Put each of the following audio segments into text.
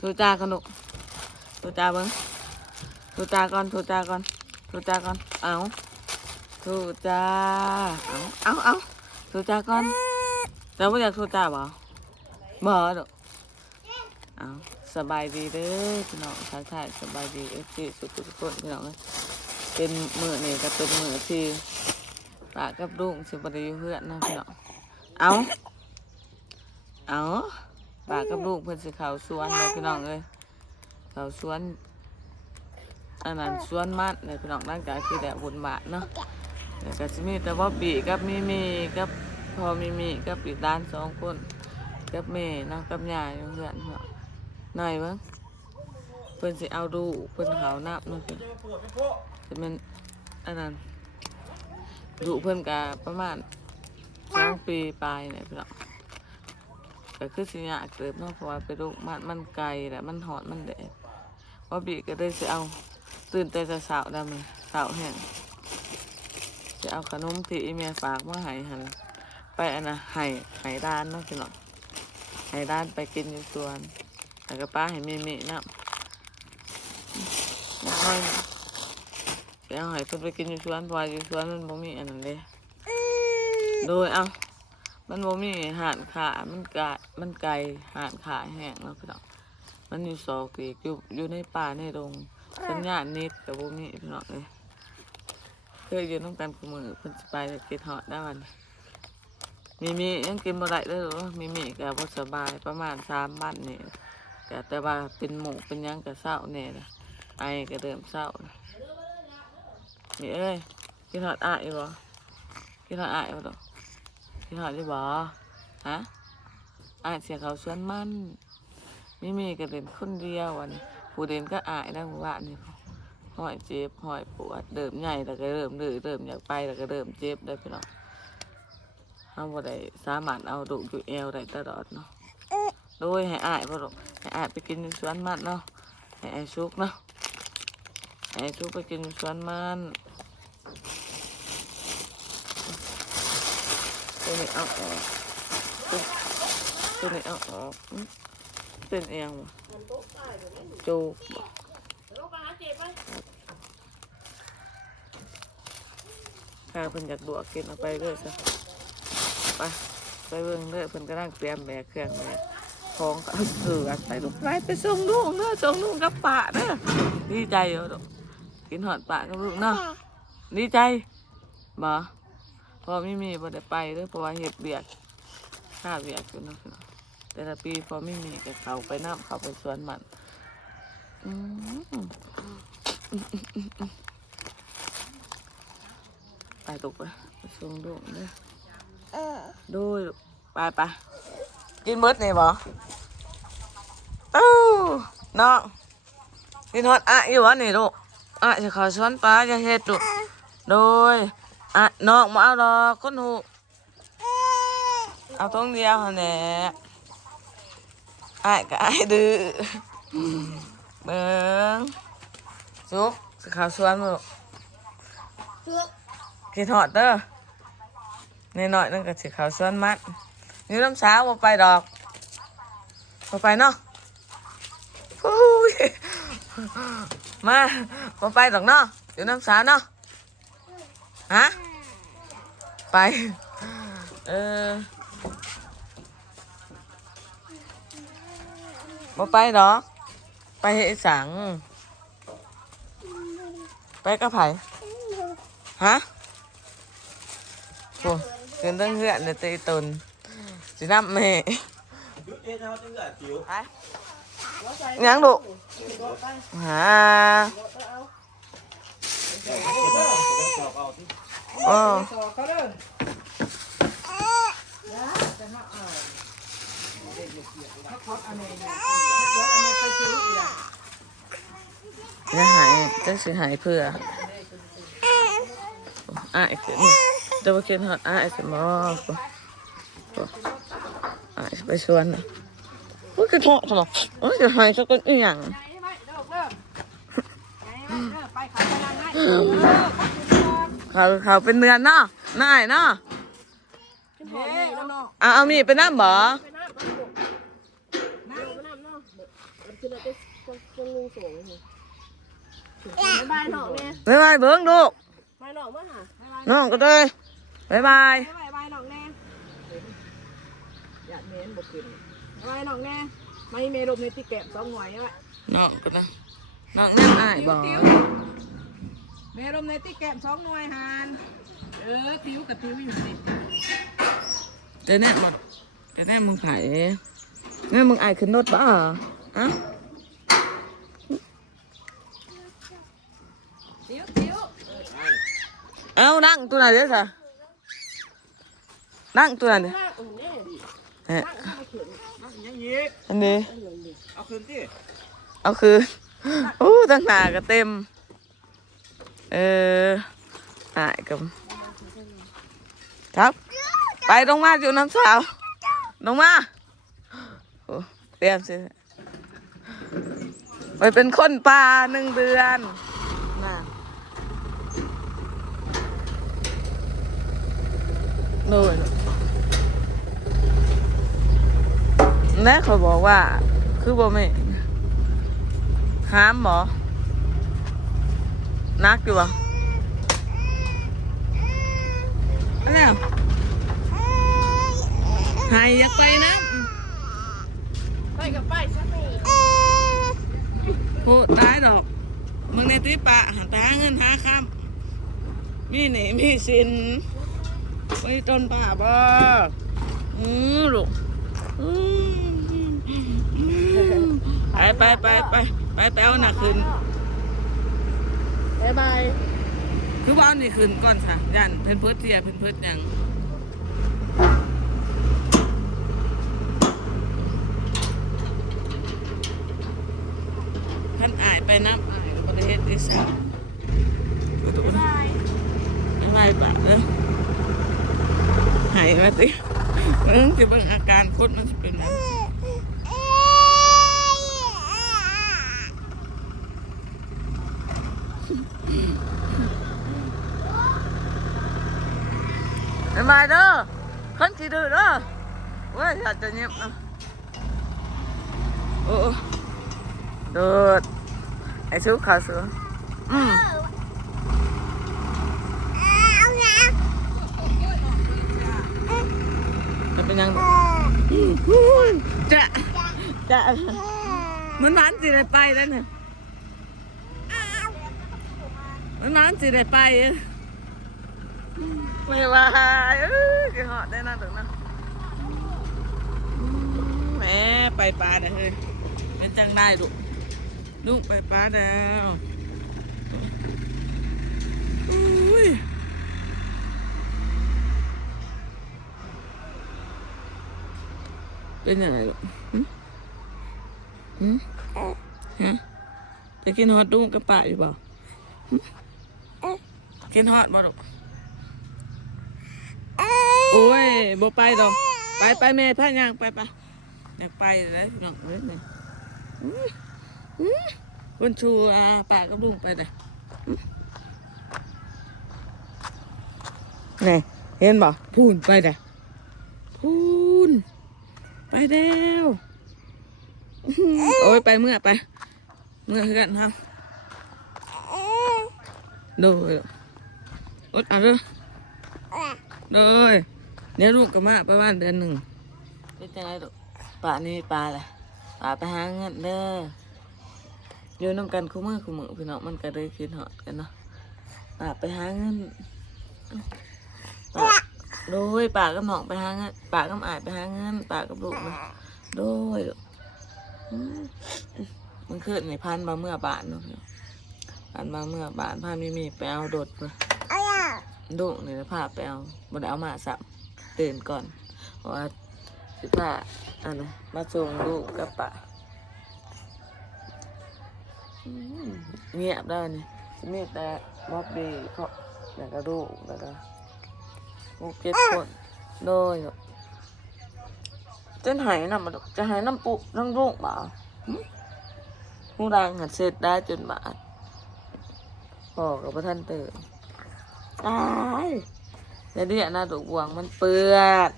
ถูตากันลูกถูตาเบิ้งถูตาก่อนถูตาก่อนถูตาก่อน เอาถูตา เอาเอาเอาถูตาก่อนแล้วไม่อยากถูตาบ่บ่ลูกเอาสบายดีเด้อพี่น้องทักทายสบายดีเอฟซีสุดทุกคนพี่น้องเอ้ยเป็นมือนี่ก็เป็นมือที่ปากกับลุงสิบไดอยู่เพื่อนนะพี่น้องเอาเอา ปากกับลูกเพิ่นสิเขาสวนเลยพี่น้องเอ้ยเขาสวนอันนั้นสวนมัดเลยพี่น้องร่างกายคือแดดบุญบาทเนาะแล้วก็จะมีแต่ว่าบีกับมีมีกับพอมีมีกับปีด้านสองคนกับแม่เนาะกับยายเพื่อนเนาะหน่อยเบ้งเพิ่นสิเอาดูเพิ่นเขานับเนาะเพิ่นจะเป็นอันนั้นดูเพิ่นกะประมาณสองปีปลายเนี่ยพี่น้อง ก็คือสิยากเกิดเนาะเพราะว่าไปลูกมันมันไกลแหละมันหอดมันแดดว่าบีก็ได้สิเอาตื่นแต่จะสาวได้ไหมสาวแห้งจะเอาขนมที่อีเมียฝากมาให้หันไปอันน่ะให้ให้ด้านเนาะพี่น้องให้ด้านไปกินอยู่สวนแล้วก็ป้าให้มีมีน้ำน้อยเดี๋ยวให้เพิ่นไปกินอยู่สวนเพราะว่าอยู่สวนมันบ่มีอันนั้นเลยโดยเอา มันบ่มีหานขามันกะมันไกลหานขาแห้งเนาะพี่น้องมันอยู่สองปีกอยู่อยู่ในป่าในดงสัญญาณนิดแต่บ่มีพี่น้องเลยเคยอยู่น้ำกันกับมือเพิ่นสิไปจะกินหอดได้วันมีมีมียังกินบ่ได้เลยหรอมีมีก็บ่สบายประมาณสามวันนี่แต่แต่ว่าเป็นหมูเป็นยังก็เศร้าแน่นะไอก็เริ่มเศร้านะมีเอ้ยกินหอดอ้ายอยู่บ่กินหอดอ้ายบ่ดอก พี่หอดได้บ่ฮะอาเสียเขาชวนมันมีมีก็เด่นคนเดียววันผู้เด่นก็อายได้หมู่านี่หอยเจ็บหอยปวดเดิมใหญ่แล้วก็เริ่มดื้อเริ่มอยากไปแล้วก็เริ่มเจ็บได้พี่น้องเอาบ่ได้สามารถเอาดุอยู่เอวได้ตลอดเนาะโดยให้อายบ่ลูกให้อายไปกินอยู่สวนมันเนาะให้อายชุกเนาะให้อายชุกไปกินอยู่สวนมัน ตัวนี้เอาออกตัวนี้เอาออกเป็นเองวะจูบบ่ข้าเพิ่นอยากดวกกินเอาไปเลยซะไปไปเบิ่งเด้อยเพิ่นกำลังเตรียมแบกเครื่องแบกของก็เอาสือไปลูกไปไปส่งลูกเด้อส่งลูกกับป่าเด้อดีใจอยู่ลูกกินหอดป่ากับลูกเนาะดีใจบ่ อไม่มีบ่ได้ไปเด้อเพราะว่าเฮ็ดเบียกค่าเบียกอยู่เนาะพี่น้องแต่ละปีพอไม่มีก็เขาไปน้ำเขาไปสวนมันอืมไปตกไปไปส่งลูกเด้อดูไปไปกินเบิดนี่บ่เอ้น้องกินฮอดอะอยู่วะนี่ลูกอะจะขอชวนป้าจะเฮ็ดลูกโดย อะน้องมาเอาดอกคนหูเอาตรงเดียวหั่นแหละอ้ายก็อ้ายดื้อเบิ่งสุกสิขอชวนบ่ลูกกินฮอดเด้อนิดหน่อยนั่นก็สิเขาสวนมัดนี่น้ำสาวบ่ไปดอกบ่ไปเนาะฮู้ยมาบ่ไปดอกเนาะอยู่น้ำสาวเนาะ ฮะไป เออบ่ไปดอกไปเฮ็ดสัง ไปกับไผฮะโอ้เกินตั้งเหือนเลยตีตุนสิน้ำแม่ยุดเอ็นเท่าจังเกิดผิวไปยังดุหาส อบเอาที่โอ้สอเขาเด้อถ้าคอสอันนี้เนี่ยคอสอันนี้ไปซื้ออีกอะจะหายจะสิหายเพื่ออะไอ้เกินจะไปกินหอดอะไอ้สมองอะไปชวนนะว่าคือท้องขนมว่าจะหายสักคนอีหยัง เออขอบคุณครับเขาเขาเป็นเดือนเนาะนายเนาะขึ้นหอนี่แล้วเนาะเอาเอามีดไปน้ำบ่ไปน้ำไปลูกน้ำไปน้ำเนาะมันคืออะไรงลุงสูงเลยบ๊ายบายหนองเนี่ยบ๊ายบายเบิ้งลูกบายหนองมั้งค่ะบ๊ายบายน้องก็เลยบ๊ายบายบ๊ายบายหนองแน่อย่าเม้นบอกกินบ๊ายบายหนองแน่ไม่เมรุมในติ๊กแกะสองหน่วยใช่ไหมน้องก็นะน้องนั่งอายบ่ เมรุมในติ๊กแกะสองหน่วยหานเออติ้วกับติ้วอยู่นี่เดี๋ยวแน่หมดเดี๋ยวแน่มึงไผ่แม่มึงอายขึ้นรถบ้าอะติ้วติ้วเอานั่งตัวไหนเด้อค่ะนั่งตัวไหนเนี่ยข้าอุ่นนี่เฮ้ยข้ามาเขียนนั่งยังยีกอันนี้เอาคืนที่เอาคือโอ้ตั้งหนาก็เต็ม เอออายกับครับ ไปลงมาอยู่น้ำสาวลงมาโอ้เตรียมสิไปเป็นคนป่าหนึ่งเดือนน่ะโน่นแม่เขาบอกว่า คือบ่แม่ห้ามหมอ นักอยู่บ่อะไรอะหายอยากไปนะ ไปกับไปสักหน่อยโหตายดอก มึงในตีปะหันไปหาเงินหาคำมีหนี่มีสินไปต้นป่าบ่อือลูกอืมไปไปไปไปไปไปเอาหนักขึ้น บ๊ายบาย คือว่าเอานี่ขึ้นก่อนค่ะยันเพิ่นเพิดเสียเพิ่นเพิดหยังท่านอายไปน้ำอายกับประเทศที่สามบ๊ายบายไม่ไหวปะเลยหายมาติเบิ่งจะเบิ่งอาการคนมันจะเป็นหยอยากจะเงี ยบนะโอ้โดดไอ้ชุกขาเสืออืมจะเป็นยังจะจะมันมั นสิได้ไปแล้วเนี่ยมันมันสิได้ไปไม่ว่าเอ้ยกี่หอดได้นั่นถึงนะแหม่ไปปลาเด้อเฮ้ยมันจังได้ลูกลูกไปปลาเด้ออุ้ยเป็นยังไงลูกหึหึฮะจะกินฮอตดุ้งกับปะอยู่เปล่าหึ กินฮอตบ่ลูกโอ้ยบ่ไปดอกไปไปแม่พาย่างไปไปอยากไปเลยน้องเอ้ยเนี่ยหึหึคนชูอาปะกับลุงไปเลยนี่เห็นบ่พูนไปเลยพูนไปแล้วอื้อหือโอ้ยไปเมื่อไป เมื่อคือกันทำโดย อดเอะเด้อโดยเดี๋ยลูกกับมาประมาณเดือนหนึ่งเป็นจังไงลูกป่านี่ปลาแหละป่าไปหาเงินเด้ออยู่น้ำกันคู่มือคู่มือพี่น้องมันก็เลยคืนหอดกันเนาะป่าไปหาเงินป่าโดยป่ากับหนองไปหาเงินป่ากับอายไปหาเงินป่ากับลูกนะโดยลูกมันขึ้นในพันมาเมื่อบานเนาะพันมาเมื่อบานพันมีมีไปเอาโดดไป ลูกเนี่ยพาไปเอาบ่ได้เอามาสับตื่นก่อนเพราะว่าสิพาอันนะมาส่งลูกกับป่าเงียบได้นี่เงียบแต่บ๊อบบี้เขาแล้วก็ลูกแล้วก็หกเจ็ดคนโดยจนหายน้ำมาดกจะหายน้ำปุน้ำลูกบ่าผู้รังหัดเสร็จได้จนบาดพอกับพระท่านเติม ตายแต่เนี่ยนะดอกบวงมันเปื้อน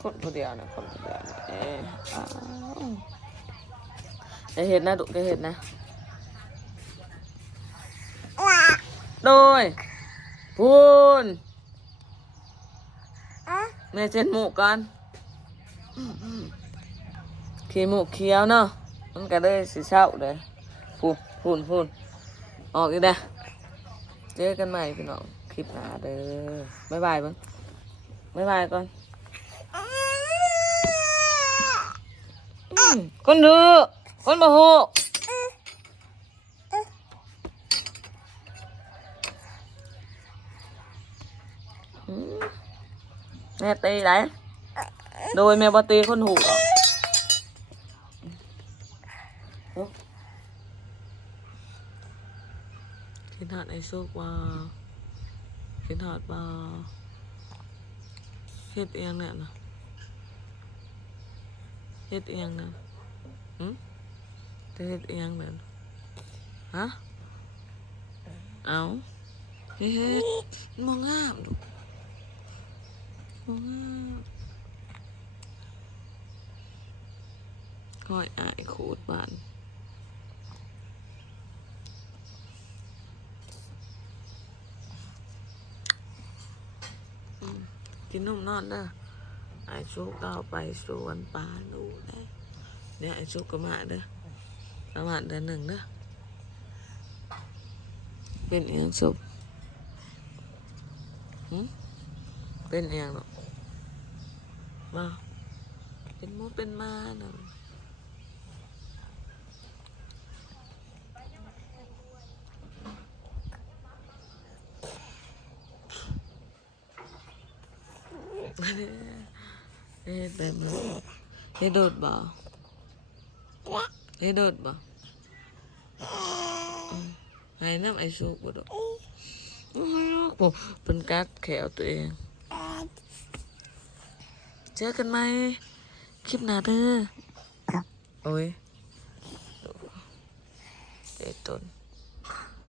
คนคนเดียวนะคนคนเดียวนะเอ๊ะอ้าวจะเห็นนะดุจะเห็นนะโดยพูนแม่เจนหมูกก่อนขี้หมูเคี้ยวเนาะมันก็ได้สีเศร้าเลยพูนพูนพูน ออกอีกเด้อเจอกันใหม่พี่น้องคลิปหน้าเด้อบ๊ายบายเบ้างบ๊ายบายก่อนคนดื้อคนโมโหอืมแม่ตีไหนโดยแม่บตีคนหู หรอกกินหอดไอซุกว่ากินหอดบ่าเฮ็ดเอียงเนี่ยนะเฮ็ดเอียงนะหืมจะเฮ็ดเอียงเนี่ยฮะเอาเฮ็ดมองงามดูมองงามคอยอายโคตรบานอืม กินนมนอนเด้อไอ้ชุกเราไปสวนป่าดูนะเนี่ยไอ้ชุกก็มาเด้อประมาณเดือนหนึ่งเด้อเป็นเอียงสุบหืมเป็นเอียงหรอกมาเป็นมูเป็นมาเนาะเฮ็ดแบบนั้นเฮ็ดโดดบ่เฮ็ดโดดบ่อืมให้น้ำไอซุกบ่ดอกโอ้ย โอ้เป็นกัดแขวตัวเองเจอกันไหมคลิป